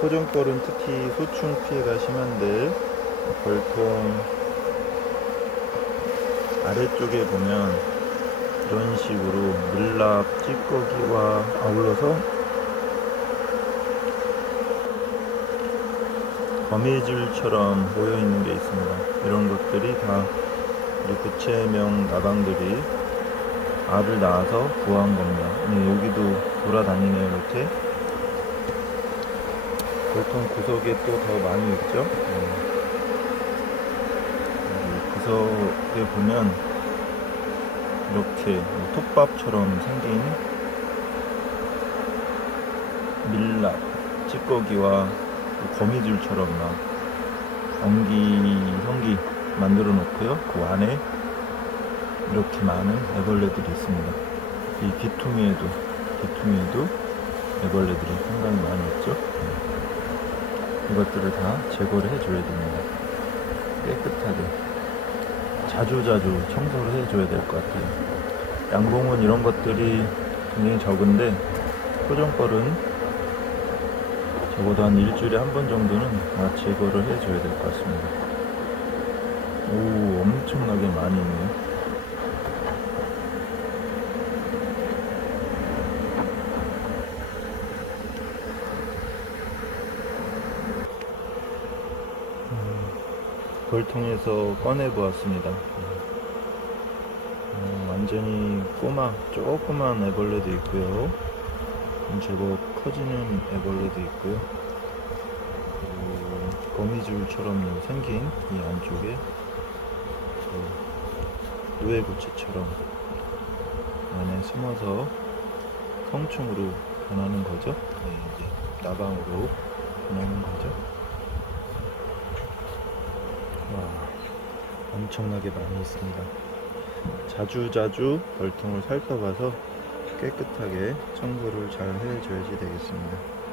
토종벌은 특히 소충 피해가 심한데 벌통 아래쪽에 보면 이런 식으로 밀랍 찌꺼기와 아울러서 거미줄처럼 모여 있는 게 있습니다. 이런 것들이 다 우리 구체명 나방들이 알을 낳아서 부화한 겁니다. 네, 여기도 돌아다니네요, 이렇게. 보통 구석에 또 더 많이 있죠. 네. 구석에 보면 이렇게 뭐 톱밥처럼 생긴 밀랍, 찌꺼기와 또 거미줄처럼 막 엉기, 형기 만들어 놓고요. 그 안에 이렇게 많은 애벌레들이 있습니다. 이 귀퉁이에도, 귀퉁이에도 애벌레들이 상당히 많이 있죠. 네. 이것들을 다 제거를 해줘야 됩니다. 깨끗하게. 자주자주 청소를 해줘야 될 것 같아요. 양봉은 이런 것들이 굉장히 적은데, 토종벌은 적어도 한 일주일에 한 번 정도는 다 제거를 해줘야 될 것 같습니다. 오, 엄청나게 많이 있네요. 벌통에서 꺼내 보았습니다. 어, 완전히 꼬마, 조그만 애벌레도 있고요. 음, 제법 커지는 애벌레도 있고요. 거미줄처럼 생긴 이 안쪽에 그 누에고치처럼 안에 숨어서 성충으로 변하는 거죠. 네, 이제 나방으로 변하는 거죠. 엄청나게 많이 있습니다. 자주 자주 벌통을 살펴봐서 깨끗하게 청소를 잘 해줘야지 되겠습니다.